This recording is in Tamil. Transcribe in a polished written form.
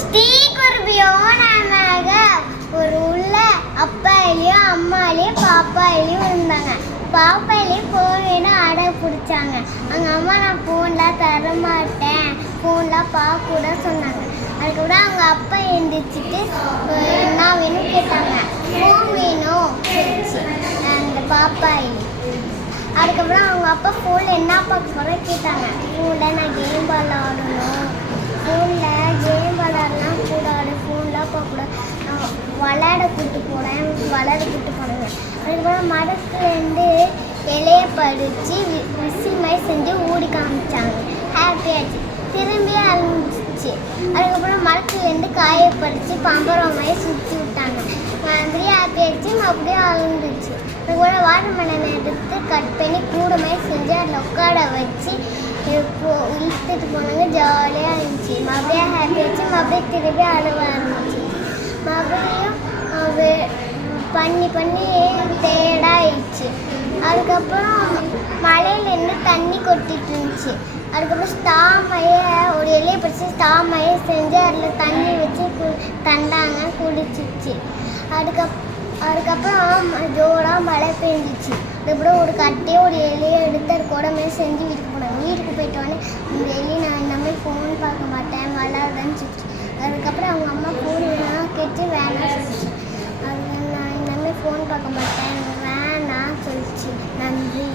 ஸ்ரீ குருபியோ நமக. ஒரு உள்ள அப்பாலையும் அம்மாலையும் பாப்பாலையும் இருந்தாங்க. பாப்பாலையும் ஃபோன் வேணும் அடை பிடிச்சாங்க. அவங்க அம்மா நான் ஃபோன்லாம் தர மாட்டேன், ஃபோன்லாம் பார்க்க கூட சொன்னாங்க. அதுக்கப்புறம் அவங்க அப்பா எழுந்திரிச்சிட்டு என்ன வேணும் கேட்டாங்க. ஃபோன் வேணும் சொல்லிச்சு அந்த பாப்பாயி. அதுக்கப்புறம் அவங்க அப்பா ஃபோனில் என்ன பார்க்க போகிற கேட்டாங்க. ஃபோனில் நான் கேம் விளாடணும், ஃபோனில் கேம் விளாடலாம் கூடாது, ஃபோன்லாம் பார்க்கக்கூடாது, நான் விளையாட கூப்பிட்டு போனேன், விளையாட கூப்பிட்டு போனேங்க. அதுக்கப்புறம் மரத்துலேருந்து இலையை பறித்து விசில் மாதிரி செஞ்சு ஊடி காமிச்சாங்க. ஹாப்பியாச்சு. திரும்பி அழிஞ்சிச்சு. அதுக்கப்புறம் மரத்துலேருந்து காயை பறித்து பம்பரம் மாதிரி சுற்றி விட்டாங்க. மறுபடியும் ஹாப்பியாச்சு. மறுபடியும் அழிஞ்சிச்சு. அதுக்கப்புறம் வாட்டர்மெலன் எடுத்து கட் பண்ணி கூட மாதிரி செஞ்சு அதில் உட்கார வச்சு இழுத்துட்டு போனாங்க. ஜாலியாக இருந்துச்சு. மறுபடியும் ஹாப்பியாச்சு. மறுபடியும் திரும்பி அழுவ ஆரம்பிச்சு. மறுபடியும் பண்ணி பண்ணி தேடாயிடுச்சு. அதுக்கப்புறம் மலையிலேருந்து தண்ணி கொட்டிட்டு இருந்துச்சு. அதுக்கப்புறம் ஸ்டாமையை ஒரு இலையை பிடிச்சி ஸ்டாமையை செஞ்சு அதில் தண்ணி வச்சு தந்தாங்க, குடிச்சிச்சு. அதுக்கப்புறம் ஜோராக மழை பெஞ்சிச்சு. அதுக்கப்புறம் ஒரு கட்டையை ஒரு இலையை எடுத்து அது குடமே செஞ்சு வீட்டுக்கு போனாங்க. வீட்டுக்கு போயிட்டோன்னே இந்த எலி நான் இந்த மாதிரி ஃபோன் பார்க்க மாட்டேன் விளாடுறேன்னு சொல்லிச்சு. அதுக்கப்புறம் அவங்க அம்மா ஃபோன் வேணாம் கேட்டு வேணாம் சொல்லிச்சு. அது நான் இந்த மாதிரி ஃபோன் பார்க்க மாட்டேன் வேணாம் சொல்லிச்சு. நன்றி.